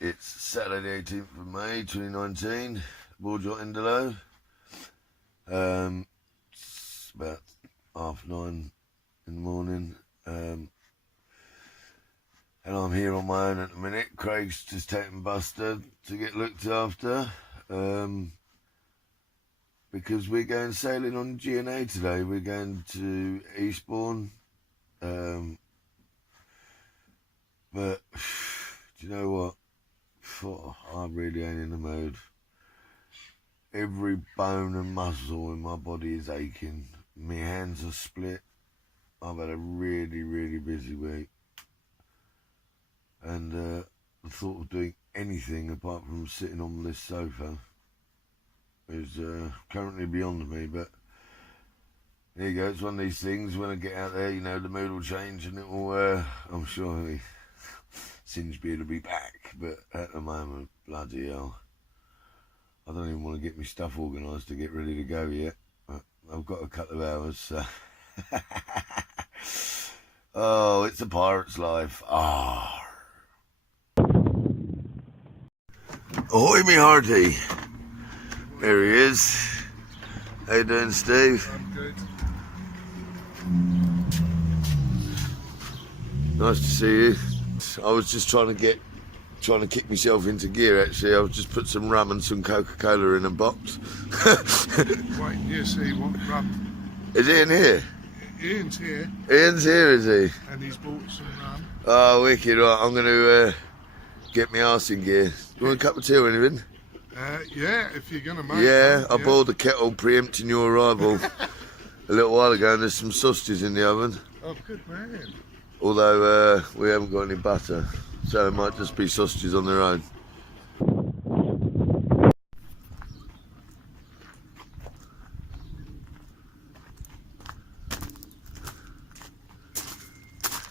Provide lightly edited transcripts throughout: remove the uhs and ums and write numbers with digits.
It's Saturday the 18th of May 2019, Voyage Indelo. It's about 9:30 in the morning, and I'm here on my own at the minute. Craig's just taking Buster to get looked after, because we're going sailing on G&A today. We're going to Eastbourne, but do you know what? I really ain't in the mood. Every bone and muscle in my body is aching. My hands are split. I've had a really, really busy week. And the thought of doing anything apart from sitting on this sofa is currently beyond me. But there you go. It's one of these things. When I get out there, you know, the mood will change and it will, I'm sure Singebeard will be back. But at the moment, bloody hell, I don't even want to get my stuff organised to get ready to go yet. But I've got a couple of hours, so. Oh, it's a pirate's life. Ah. Ahoy, me hearty. There he is. How you doing, Steve? I'm good. Nice to see you. I was just trying to kick myself into gear, actually. I've just put some rum and some Coca-Cola in a box. Wait, yes, he wants rum. Is he in here? Ian's here. Ian's here, is he? And he's bought some rum. Oh, wicked. Right, I'm going to get my arse in gear. You want a cup of tea or anything? Yeah, if you're going to make Yeah, one, I boiled the kettle preempting your arrival a little while ago, and there's some sausages in the oven. Oh, good man. Although we haven't got any butter, so it might just be sausages on their own.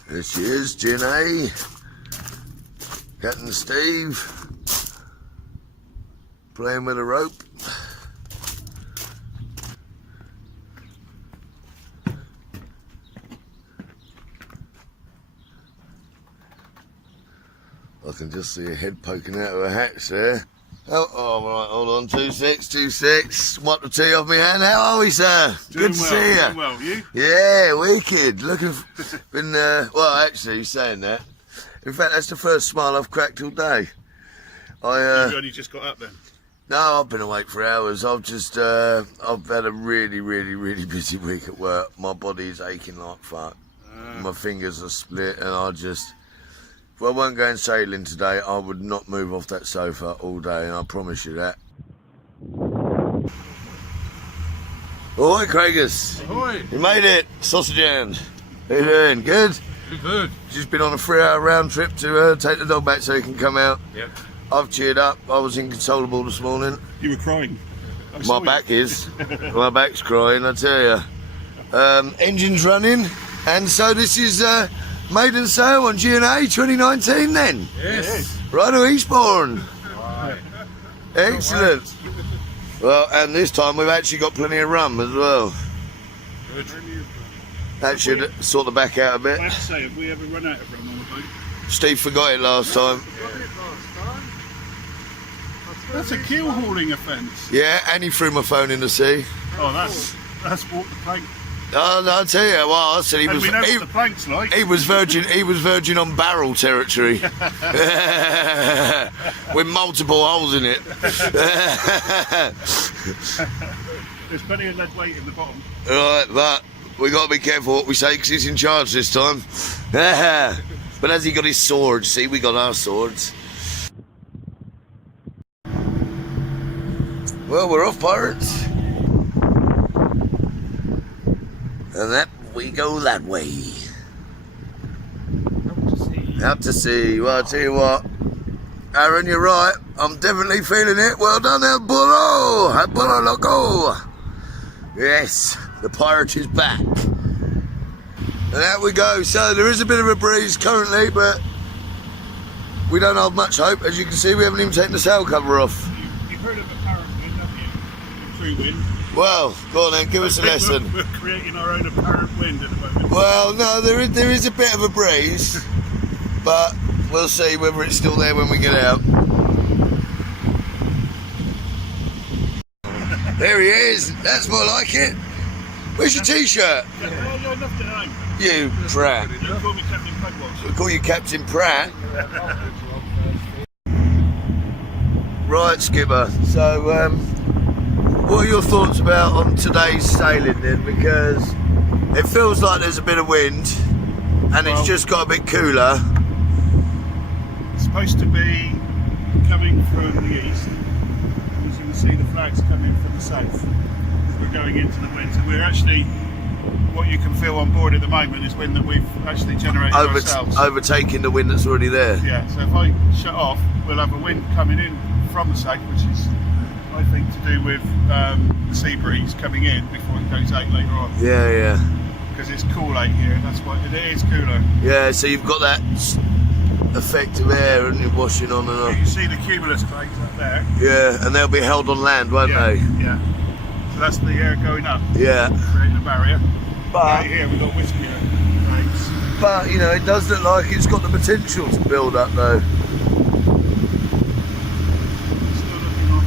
There she is, Ginny, Captain Steve, playing with a rope. I can just see a head poking out of a hatch there. Oh, right, hold on, 2626. Wipe the tea off me hand. How are we, sir? Good to see you. Doing well, you? Yeah, wicked. Well, actually, saying that. In fact, that's the first smile I've cracked all day. You've only just got up then? No, I've been awake for hours. I've had a really, really, really busy week at work. My body's aching like fuck. My fingers are split, and if I weren't going sailing today, I would not move off that sofa all day, and I promise you that. Ahoy, Craigus. Ahoy. You made it, sausage hand. How you doing? Good? Good. Just been on a 3-hour round trip to take the dog back so he can come out. Yep. I've cheered up. I was inconsolable this morning. You were crying. My back is. My back's crying, I tell you. Engine's running, and so this is Maiden sail on G&A 2019 then. Yes. Right to Eastbourne. Right. Excellent. Well, and this time we've actually got plenty of rum as well. Good. That should sort the back out a bit. I have to say, have we ever run out of rum on the boat? Steve forgot it last time. That's a keel hauling offence. Yeah, and he threw my phone in the sea. Oh, that's walk the plank. Oh, no, I'll tell you what, I said And we know what the plank's like. he was virgin on barrel territory. With multiple holes in it. There's plenty of lead weight in the bottom. Right, but we got to be careful what we say because he's in charge this time. But has he got his sword? See, we got our swords. Well, we're off, pirates. And that we go that way. Out to sea. Well, I'll tell you what, Aaron, you're right. I'm definitely feeling it. Well done, El Burro. El Burro Loco. Yes, the pirate is back. And out we go. So there is a bit of a breeze currently, but we don't have much hope. As you can see, we haven't even taken the sail cover off. You've heard of apparent wind, haven't you? True wind. Well, go on then, give us a lesson. We're creating our own apparent wind at the moment. Well, no, there is a bit of a breeze, but we'll see whether it's still there when we get out. There he is. That's more like it. Where's your t-shirt? Oh, you're enough to home. You prat. You call me Captain Pugwash. We call you Captain Pratt. Right, Skipper. So, what are your thoughts about on today's sailing then? Because it feels like there's a bit of wind, and it's just got a bit cooler. It's supposed to be coming from the east. As you can see, the flag's coming from the south. We're going into the wind. So we're actually, what you can feel on board at the moment is wind that we've actually generated ourselves. Overtaking the wind that's already there. Yeah, so if I shut off, we'll have a wind coming in from the south, which is, I think, to do with the sea breeze coming in before it goes out later on. Yeah, yeah. Because it's cool out here, that's why it is cooler. Yeah, so you've got that effect of air and you're washing on and You on. can see the cumulus clouds up there. Yeah, and they'll be held on land, won't Yeah, they? yeah. So that's the air going up, Yeah. creating a barrier. But Right here we've got whiskier clouds. But, you know, it does look like it's got the potential to build up, though. Still looking on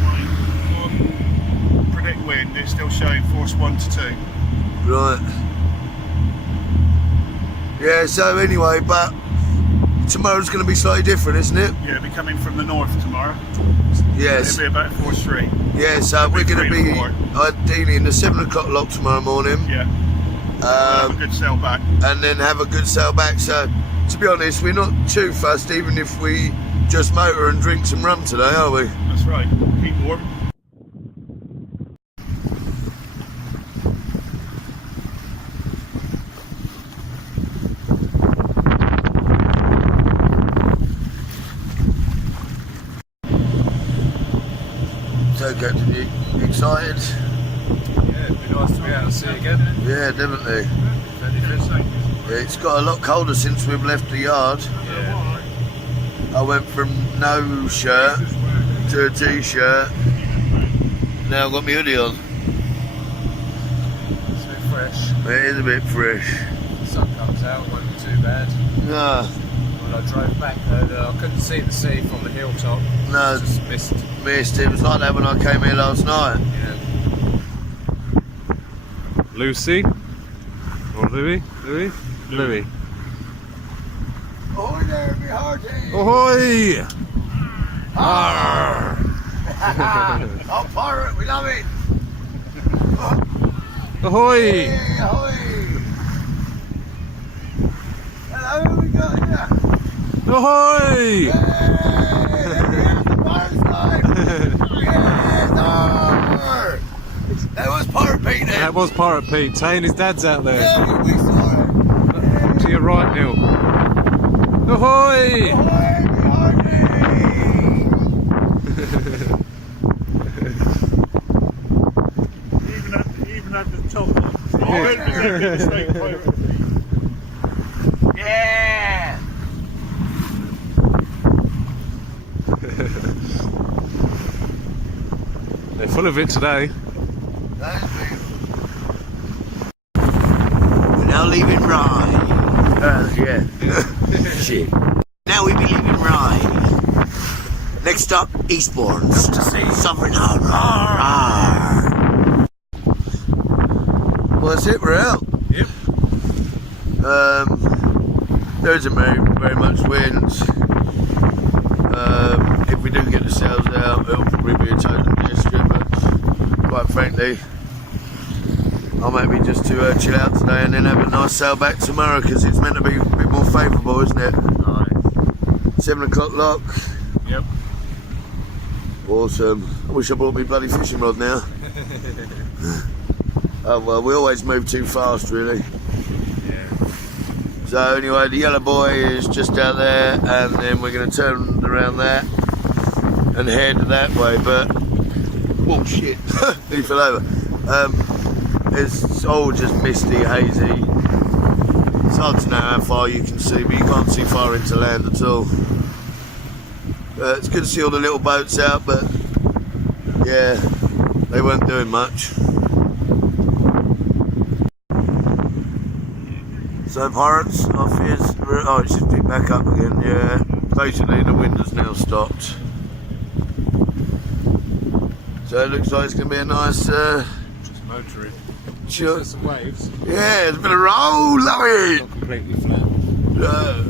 my predict wind, it's still showing force 1 to 2. Right. Yeah, so anyway, but tomorrow's going to be slightly different, isn't it? Yeah, it'll be coming from the north tomorrow. Yes. It'll be about force 3. Yeah, so we're going to be ideally in the 7 o'clock lock tomorrow morning. Yeah. Have a good sail back. And then have a good sail back. So, to be honest, we're not too fussed, even if we just motor and drink some rum today, are we? That's right. Keep warm. So, Captain, you excited? Yeah, it'd be nice to be out and see again. Yeah, definitely. Very good. It's got a lot colder since we've left the yard. Yeah. I went from no shirt to a t-shirt. Now I've got my hoodie on. It's a bit fresh. It is a bit fresh. The sun comes out, it won't be too bad. No, When I drove back, I couldn't see the sea from the hilltop. no, Just missed. it was like that when I came here last night. Yeah. Lucy? Or Louis? Louis? Louis. Oh, there, me hearty! Ahoy! Arr! Oh, pirate, we love it! Ahoy! Hey, ahoy! Hello, we got here! Ahoy! Hey, the pirate's life! Yes, arr! That was Pirate Pete then! That was Pirate Pete. Tay and his dad's out there. Yeah, we saw it! To your right, Neil. Ahoy! Ahoy, me hearty! Even at the top. Yeah! They're full of it today. That's beautiful. We're now leaving Rye. Yeah. Shit. Now we be leaving Rye. Next up, Eastbourne. Sovereign Harbour. Well, that's it, we're out. Yep. There isn't very much wind. If we do get the sails out, it'll probably be a total gesture, but quite frankly, I might be just to chill out today and then have a nice sail back tomorrow because it's meant to be a bit more favourable, isn't it? Alright. 7 o'clock lock. Yep. Awesome. I wish I brought me bloody fishing rod now. Oh well, we always move too fast, really. Yeah. So anyway, the yellow buoy is just out there, and then we're going to turn around that and head that way. But oh shit, he fell over. It's all just misty, hazy. It's hard to know how far you can see, but you can't see far into land at all. It's good to see all the little boats out, but yeah, they weren't doing much. So pirates, off is, oh, it's just picked back up again, yeah. basically the wind has now stopped. So it looks like it's going to be a nice Just motoring. chill. There's some waves. Yeah, it's been a roll, love it. Not completely flat. Yeah.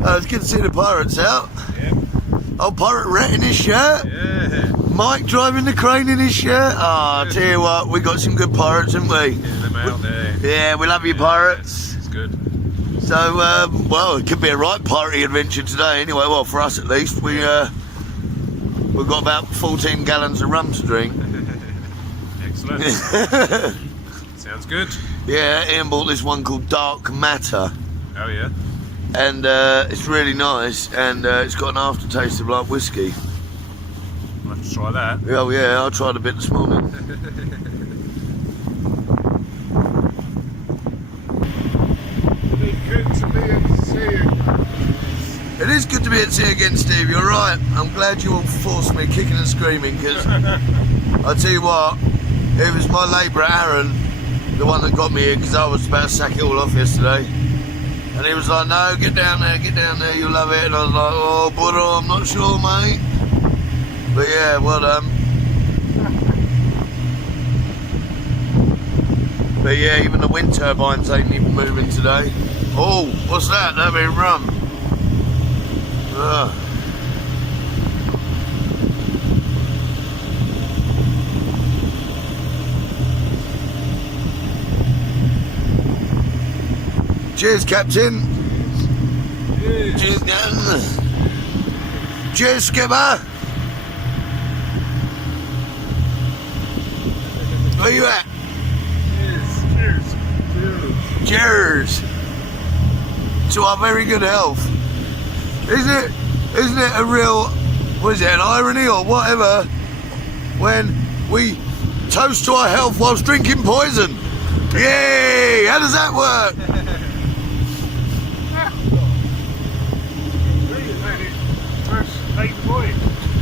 Oh, it's good to see the pirates out. Yeah. Old Pirate Rat in his shirt. Yeah. Mike driving the crane in his shirt. Ah, tell you what, we got some good pirates, haven't we? Getting them out there. Yeah, we love you, pirates. It's good. So, well, it could be a right party adventure today. Anyway, well, for us at least, we've got about 14 gallons of rum to drink. Excellent. Sounds good. Yeah, Ian bought this one called Dark Matter, Oh yeah. and it's really nice, and it's got an aftertaste of like whiskey. I'll have to try that. Oh yeah, I tried a bit this morning. Good to be able to see you. It is good to be at sea again, Steve. You're right. I'm glad you all forced me kicking and screaming, because I tell you what, it was my labourer Aaron, the one that got me here, because I was about to sack it all off yesterday. And he was like, no, get down there, you'll love it. And I was like, oh, but I'm not sure, mate. But yeah, well done. But yeah, even the wind turbines ain't even moving today. Oh, what's that? That'd be rum. Ugh. Cheers, Captain. Cheers, Captain. Cheers, Skipper. Where you at? Cheers. Cheers to our very good health. Isn't it a real, what is it, an irony or whatever, when we toast to our health whilst drinking poison? Yay! How does that work? Maiden Voyage.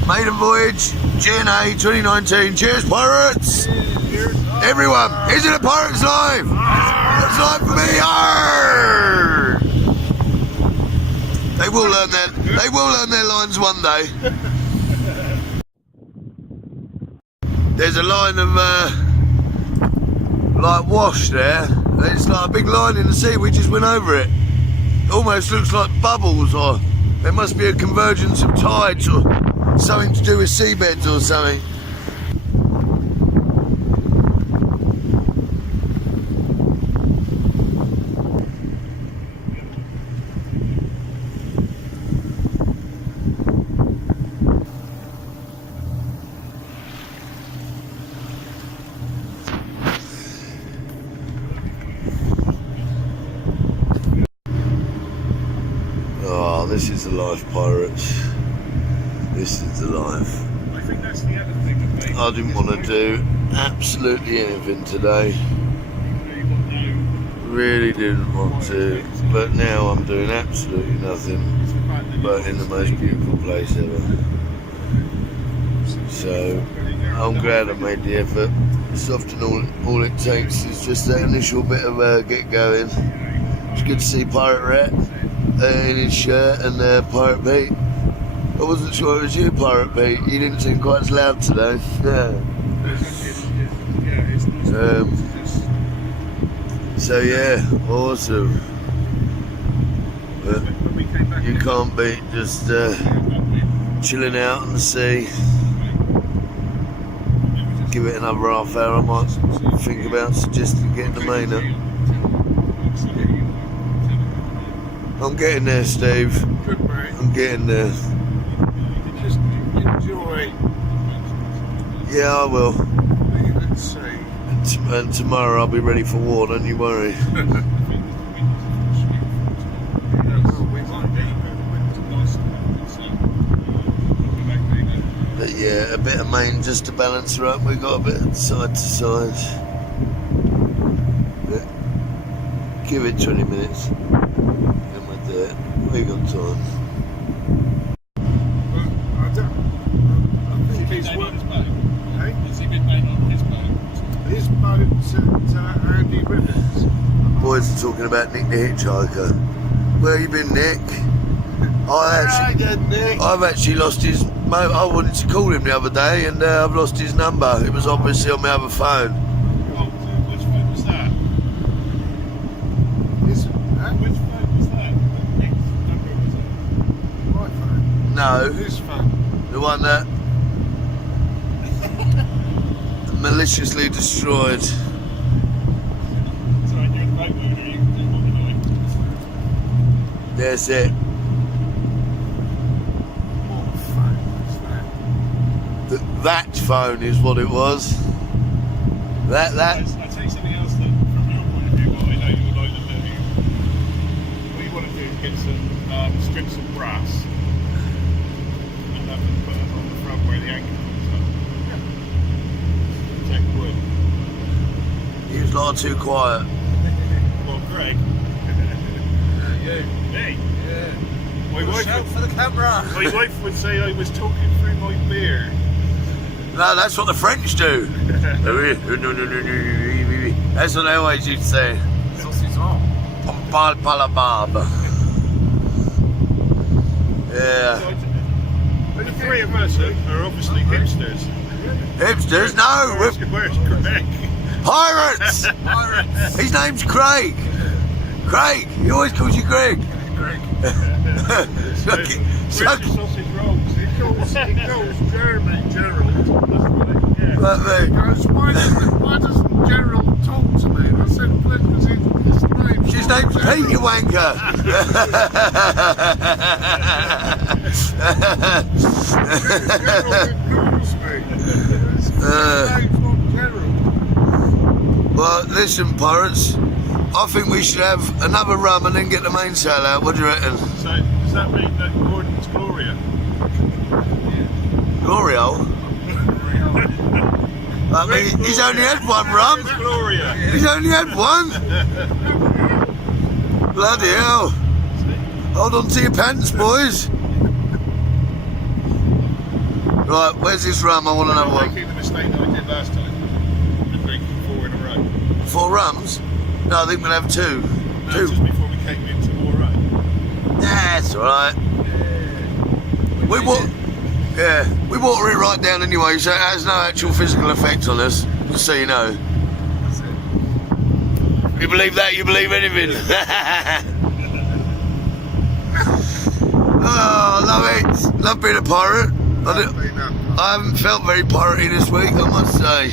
Maiden Voyage, GNA 2019. Cheers, pirates! Cheers. Everyone, is it a pirate's life? It's life for me. Arr! They will learn their lines one day. There's a line of like wash there. It's like a big line in the sea. We just went over it. Almost looks like bubbles, or there must be a convergence of tides or something to do with seabeds or something. Oh, this is the life, pirates. This is the life. I think that's the other thing that made I didn't want to do absolutely anything today. Really didn't want to, but now I'm doing absolutely nothing, but in the most beautiful place ever. So I'm glad I made the effort. It's often all it takes is just that initial bit of get going. It's good to see Pirate Rat in his shirt and Pirate Pete. I wasn't sure it was you, Pirate Pete. You didn't seem quite as loud today. So yeah, awesome. But you can't beat just chilling out on the sea. Give it another half hour, I might think about suggesting getting the main up. I'm getting there, Steve. Good, mate. I'm getting there. Just enjoy Yeah, I will. being at sea. And tomorrow I'll be ready for war, don't you worry. Well, we might be. But yeah, a bit of main just to balance her up. We've got a bit of side to side. But give it 20 minutes. Then we're there. We got time. I think he's worked. Hey? Has he been made on his boat? His boat's at Andy Ribbons. Boys are talking about Nick the Hitchhiker. Where you been, Nick? I've actually lost his. I wanted to call him the other day, and I've lost his number. It was obviously on my other phone. Oh, which phone was that? Which phone was that? Nick's number was it? My phone. No, This phone. the one that maliciously destroyed. Sorry, you're the boat owner. You can do what you like. That's it. What phone was that? That phone is what it was. That. I'll tell you something else that, from your point of view, what I know you would like to do. What you want to do is get some strips of brass and have them put up on the front where the anchor comes up. Protect wood. He was not too quiet. Well, Greg. You. Hey. Yeah. My wife, Shout for the camera. my wife would say I was talking through my beer. No, that's what the French do. That's what they always used to say. Saucisson. On parle pas la barbe. Yeah. The three of us are obviously hipsters. Hipsters? No, we're Where's Greg? pirates! Pirates. His name's Craig. Craig. He always calls you Greg. Greg. Suck it. Where's Suck the it. sausage rolls? He calls Jeremy Gerald. Yeah. Like me. Goes, why doesn't Gerald talk to me? I said, what was his name? His name's Pete, you wanker. Gerald ignores me. His name's not Gerald. Well, listen, pirates. I think we should have another rum and then get the mainsail out. What do you reckon? So, does that mean that Gordon's Gloria? L'Oreal? I mean, he's only had one rum. Gloria. He's only had one. Bloody hell. Hold on to your pants, boys. Right, where's this rum? I want another I'm one. making the mistake that I did last time. And drinking 4 in a row. 4 rums? No, I think we'll have 2. No, 2. just before we came into more row. That's alright. We water it right down anyway, so it has no actual physical effect on us, just so you know. You believe that, you believe anything. Oh, love it. Love being a pirate. I haven't felt very piratey this week, I must say.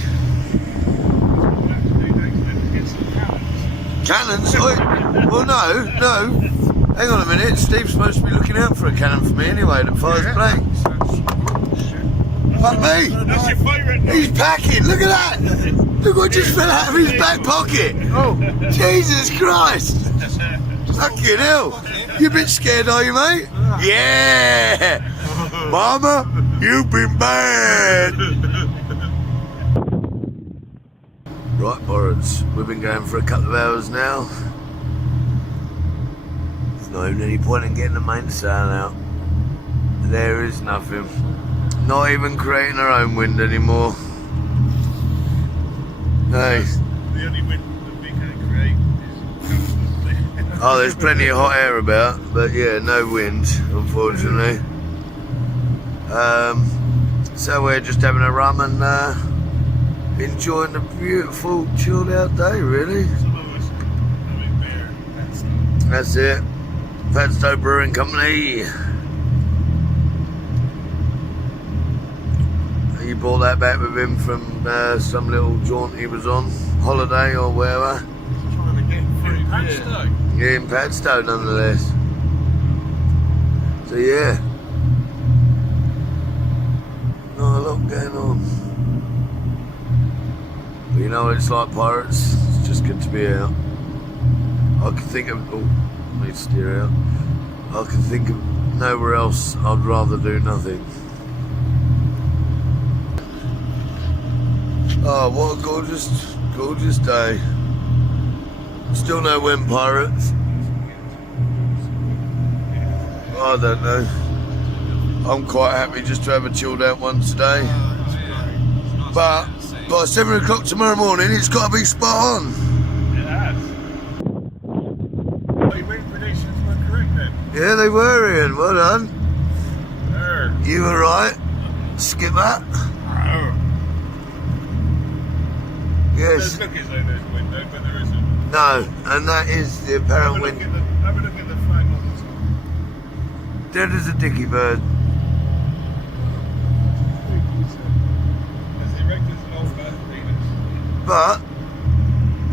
Cannons? Well, no. Hang on a minute. Steve's supposed to be looking out for a cannon for me anyway that fires blanks. Fuck me. That's your favourite. He's packing. Look at that. Look what just fell out of his back pocket. Oh, Jesus Christ. Fucking hell. You a bit scared, are you, mate? Yeah. Mama, you've been bad. Right, pirates. We've been going for a couple of hours now. There's not even any point in getting the mainsail out. There is nothing. Not even creating our own wind anymore. Hey. The only wind that we can create is Oh, there's plenty of hot air about, but yeah, no wind, unfortunately. So we're just having a rum and enjoying the beautiful, chilled out day, really. some of us having beer. That's it. Padstow Brewing Company. He brought that back with him from some little jaunt he was on, holiday or wherever. Trying to get through Padstow. Yeah, in Padstow nonetheless. So yeah. Not a lot going on. But you know what it's like, pirates? It's just good to be out. I can think of... Oh, I need to steer out. I can think of nowhere else I'd rather do nothing. Oh, what a gorgeous, gorgeous day. Still no wind, pirates. I don't know. I'm quite happy just to have a chilled out one today. But by 7 o'clock tomorrow morning, it's got to be spot on. It has. My wind predictions were correct. Yeah, they were, Ian. Well done. There. You were right. Skip that. Yes. There's look as though there's a window, but there isn't. No, and that is the apparent wind. Have a look at the flag on the top. Dead as a dicky bird. As erect as an old man Venus. But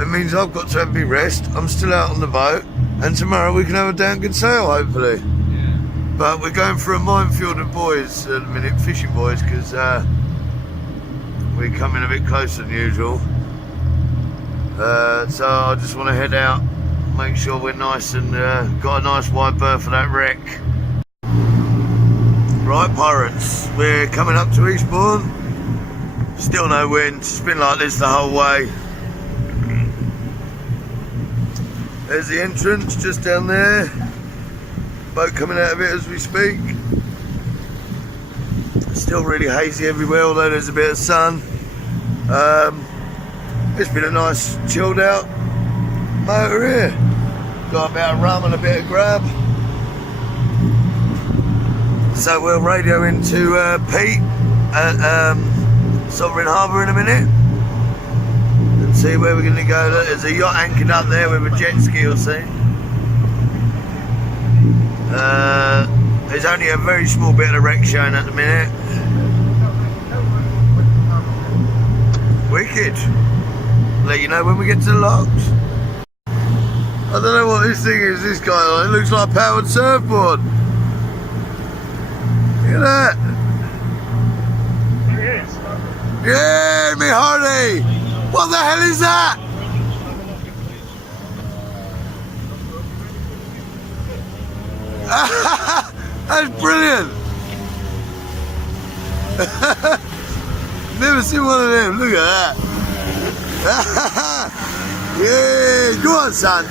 it means I've got to have a rest. I'm still out on the boat, and tomorrow we can have a damn good sail, hopefully. Yeah. But we're going for a minefield of boys at the minute, fishing boys, because we're coming a bit closer than usual. So I just want to head out, make sure we're nice and got a nice wide berth for that wreck. Right, pirates, we're coming up to Eastbourne. Still no wind, it's been like this the whole way. There's the entrance just down there. Boat coming out of it as we speak. Still really hazy everywhere, although there's a bit of sun. It's been a nice chilled out motor here. Got a bit of rum and a bit of grab. So we'll radio into Pete at Sovereign Harbour in a minute and see where we're going to go. Look, there's a yacht anchored up there with a jet ski or something. There's only a very small bit of the wreck showing at the minute. Wicked. Let you know when we get to the locks. I don't know what this thing is, this guy. It looks like a powered surfboard. Look at that. Yeah, me Hardy. What the hell is that? That's brilliant. Never seen one of them. Look at that. Yeah, go on, son.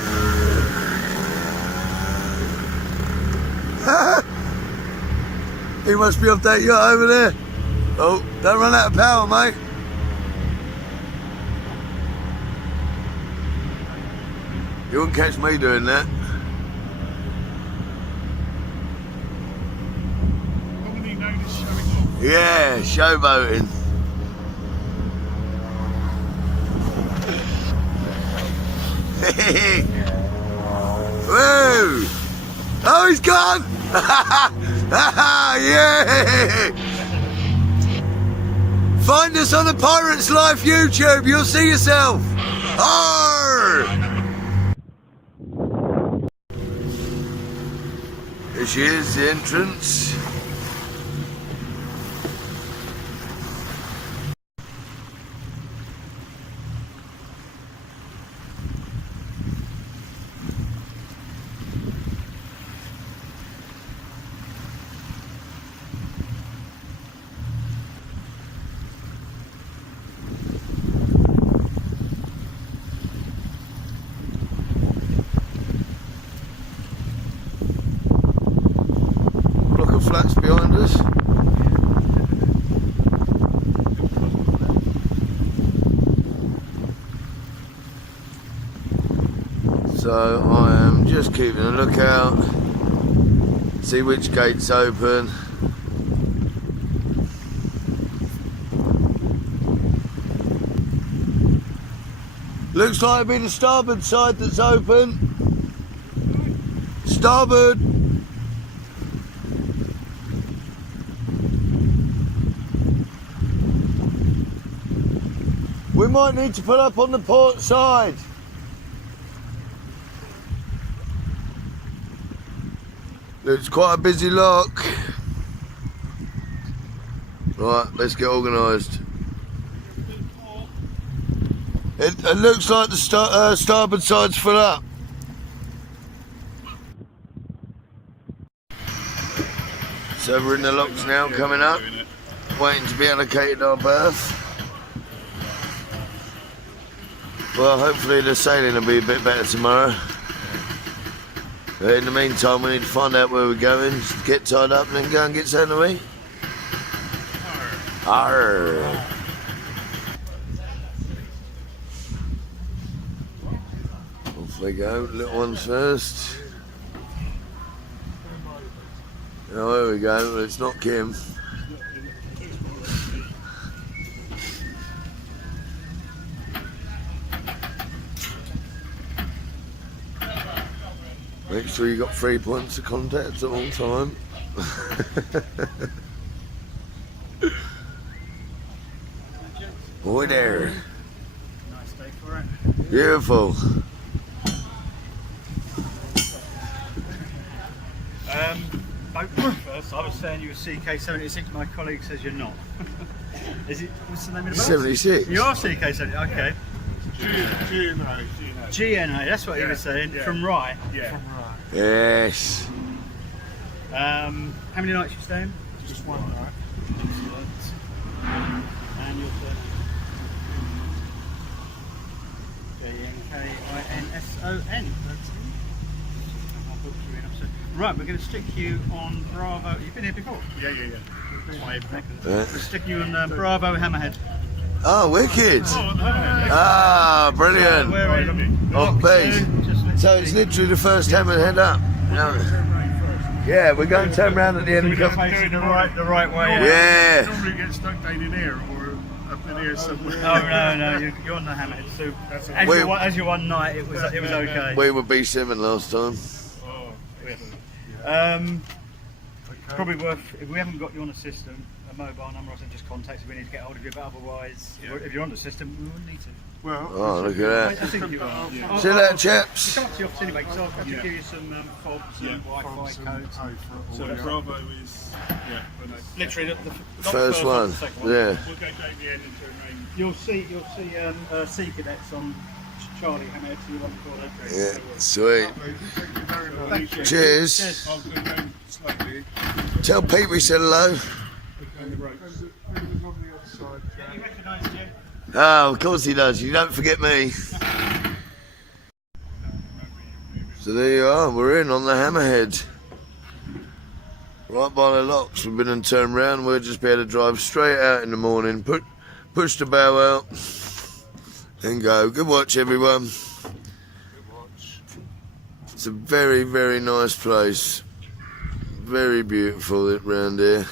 He must be off that yacht over there. Oh, don't run out of power, mate. You wouldn't catch me doing that. Commonly known as showing off. Yeah, showboating. Whoa! Oh, he's gone! Yeah! Find us on the Pirates Life YouTube, you'll see yourself. Arr! Here she is, the entrance. Flats behind us. So I am just keeping a lookout, see which gate's open. Looks like it'll be the starboard side that's open. Starboard. We might need to pull up on the port side. It's quite a busy lock. Right, let's get organised. It looks like the starboard side's full up. So we're in the locks now, coming up, waiting to be allocated our berth. Well, hopefully the sailing will be a bit better tomorrow. But in the meantime, we need to find out where we're going, get tied up, and then go and get sailing away. Arr. Off we go, little ones first. Oh, there we go. Well, it's not Kim. Make sure you got 3 points of contact at all time. Boy there. Nice day for it. Beautiful. Boat first, I was saying you were CK76, my colleague says you're not. Is it, what's the name of the boat? 76. You are CK70, okay. GNA. GNA, that's what he was saying, yeah. from Rye. Yeah. Yes. How many nights you staying? Just one night. And your surname? J-N-K-I-N-S-O-N. I'll book you in upstairs. Right, we're going to stick you on Bravo. You've been here before? Yeah. We're sticking you on Bravo Hammerhead. Oh, wicked. Ah, brilliant. We're in On block base. 2, just next So to it's the- literally the first hammerhead up. Yeah, we're going to turn around at the end. We're facing the right way. out. Yeah. Normally get stuck down in here or up in here somewhere. Oh no, you're on the Hammerhead. So as your one night, it was okay. We were B7 last time. Probably worth, if we haven't got you on the system, a mobile number, I said just contact if we need to get hold of you, but otherwise, if you're on the system, we wouldn't need to. Well, Oh, look I at that. think you are. See you later, chaps. Come up to the office anyway, so I'll have to give you some fobs and Wi-Fi codes. So Bravo is, Literally, the First one, one. the second Yeah. we'll go down the end and turn around. You'll see Sea Cadets on Charlie Hammerhead, so you want to call that. Yeah, sweet. thank you very much. Cheers. I'll go down slightly. Tell Pete we said hello. It was on the other side, Jack. You recognise Jim? Oh, of course he does. You don't forget me. So there you are. We're in on the Hammerhead. Right by the locks. We've been and turned round. We'll just be able to drive straight out in the morning. Push the bow out and go. Good watch, everyone. It's a very, very nice place. Very beautiful round here.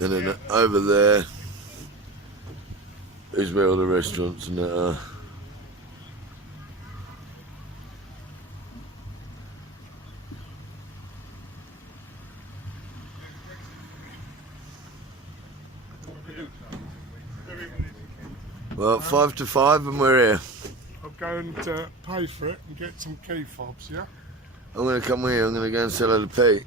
And then over there is where all the restaurants and that are. Well, 5 to 5 and we're here. I'm going to pay for it and get some key fobs, yeah? I'm going to come with you. I'm going to go and sell her to Pete.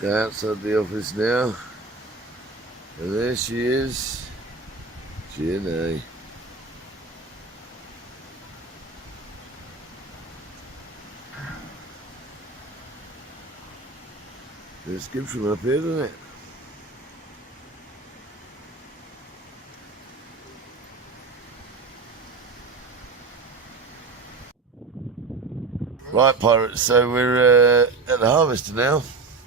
So outside the office now. And there she is. Jenny. It's good from up here, isn't it? Right, pirates, so we're at the harvester now.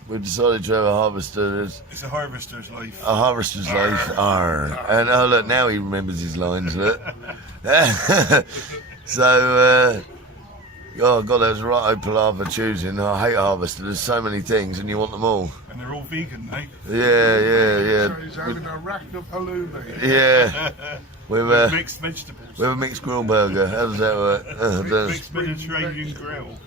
We've decided to have a harvester. It's a harvester's life. A harvester's life. Arr. And oh look, now he remembers his lines, look. So, oh god, that was a right palaver choosing. I hate harvester, there's so many things and you want them all. And they're all vegan, eh? Yeah. So he's having a arachno halloumi. Yeah. With Mixed vegetables. a mixed grill burger. How does that work? Mixed Mediterranean grill.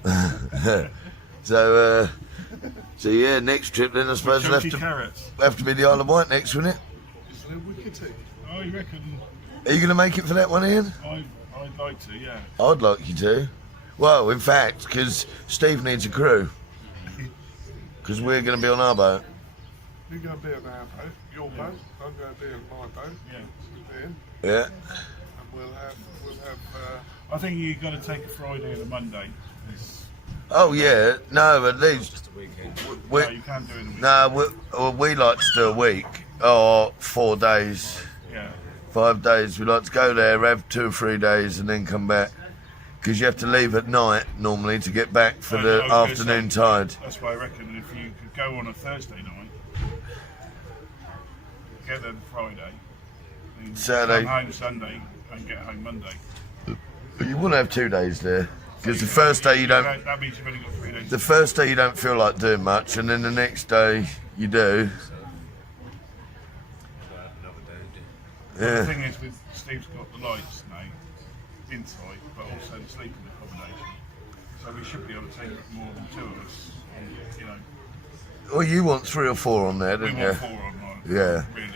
So yeah, next trip then I suppose we'll Chunky carrots. have to be the Isle of Wight next, wouldn't it? Isn't it wickety? I reckon Are you going to make it for that one, Ian? I'd like to, yeah. I'd like you to. Well, in fact, because Steve needs a crew. Because we're going to be on our boat. You're going to be on our boat, your boat. I'm going to be on my boat. Yeah. Yeah. And we'll have I think you've got to take a Friday and a Monday. Oh, yeah. No, at least. Just a weekend. No, you can't do it in a week. No, we like to do a week. Or 4 days. Yeah. 5 days. We like to go there, have 2 or 3 days, and then come back. Because you have to leave at night normally to get back for the I was gonna afternoon say, tide. That's why I reckon if you could go on a Thursday night, get there Friday, And Saturday. Come home Sunday and get home Monday. You want to have 2 days there because the first day you don't. That means you've only got 3 days. The first day you don't feel like doing much, and then the next day you do. The Yeah. thing is, with Steve's got the lights now inside, but also the sleeping accommodation. So we should be able to take more than 2 of us. And, you know, Well, you want 3 or 4 on there, we don't want you? 4 on mine. Yeah. Really.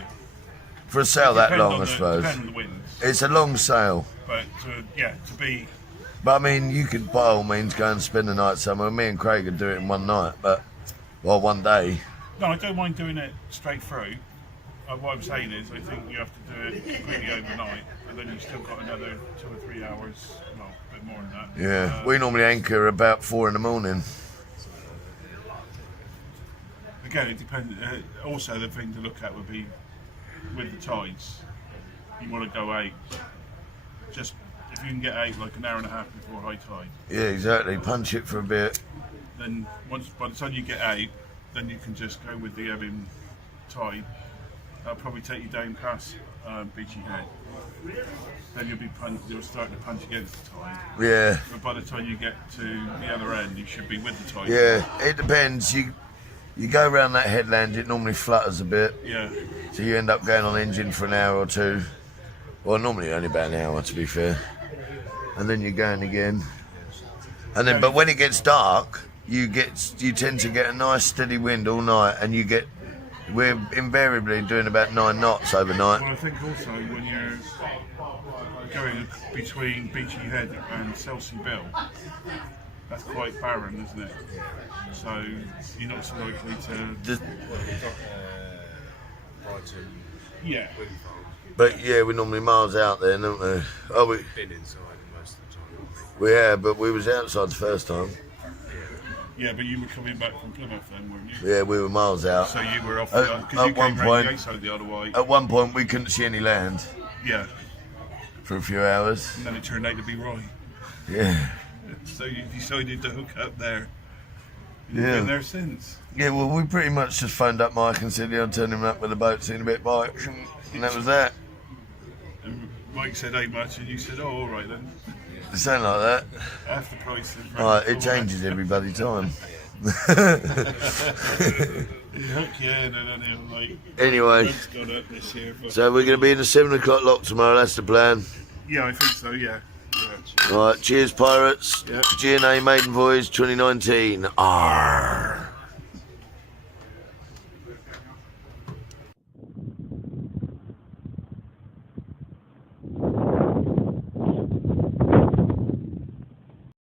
For a sail that Depends long, on I suppose. Depends on the winds. It's a long sail. But to be. But I mean, you could by all means go and spend the night somewhere. Me and Craig could do it in one night, but one day. No, I don't mind doing it straight through. What I'm saying is, I think you have to do it completely overnight, and then you've still got another 2 or 3 hours, well, a bit more than that. Yeah, we normally anchor about 4 in the morning. Again, it depends. Also, the thing to look at would be with the tides. You want to go out. Just if you can get out like an hour and a half before high tide, Yeah, exactly. Punch it for a bit. then by the time you get out, then you can just go with the ebbing tide. That'll probably take you down past Beachy Head. Then you'll start to punch against the tide. Yeah, But by the time you get to the other end, you should be with the tide. yeah. It depends. You go around that headland, it normally flutters a bit, Yeah. so you end up going on engine for an hour or 2. Well, normally only about an hour, to be fair. And then you're going again. And then, but when it gets dark, you tend to get a nice steady wind all night, and we're invariably doing about 9 knots overnight. Well, I think also when you're going between Beachy Head and Selsey Bill, that's quite barren, isn't it? So you're not so likely to. Yeah. But yeah, we're normally miles out there, don't we? Oh, Been inside most of the time. we have, but we was outside the first time. Yeah, but you were coming back from Plymouth then, weren't you? Yeah, we were miles out. So you were off At- the because at you one came round point- the outside the other way. At one point, we couldn't see any land Yeah, for a few hours. and then it turned out to be right. Yeah, So you decided to hook up there. You've Yeah. been there since. yeah. Well, we pretty much just phoned up Mike and said, "Yeah, I'll turn him up with the boat, seen a bit bikes," and that was that. And Mike said, "How much?" And you said, "Oh, all right then." Something like that. Half the price. Is Right, it changes every bloody time. You hook you in, and then it'll like. Anyway, It's gone up this year, but so we're going to be in the 7 o'clock lock tomorrow. That's the plan. yeah, I think so. Yeah. All right, cheers, pirates. Yep. G&A Maiden Voyage 2019. Arr.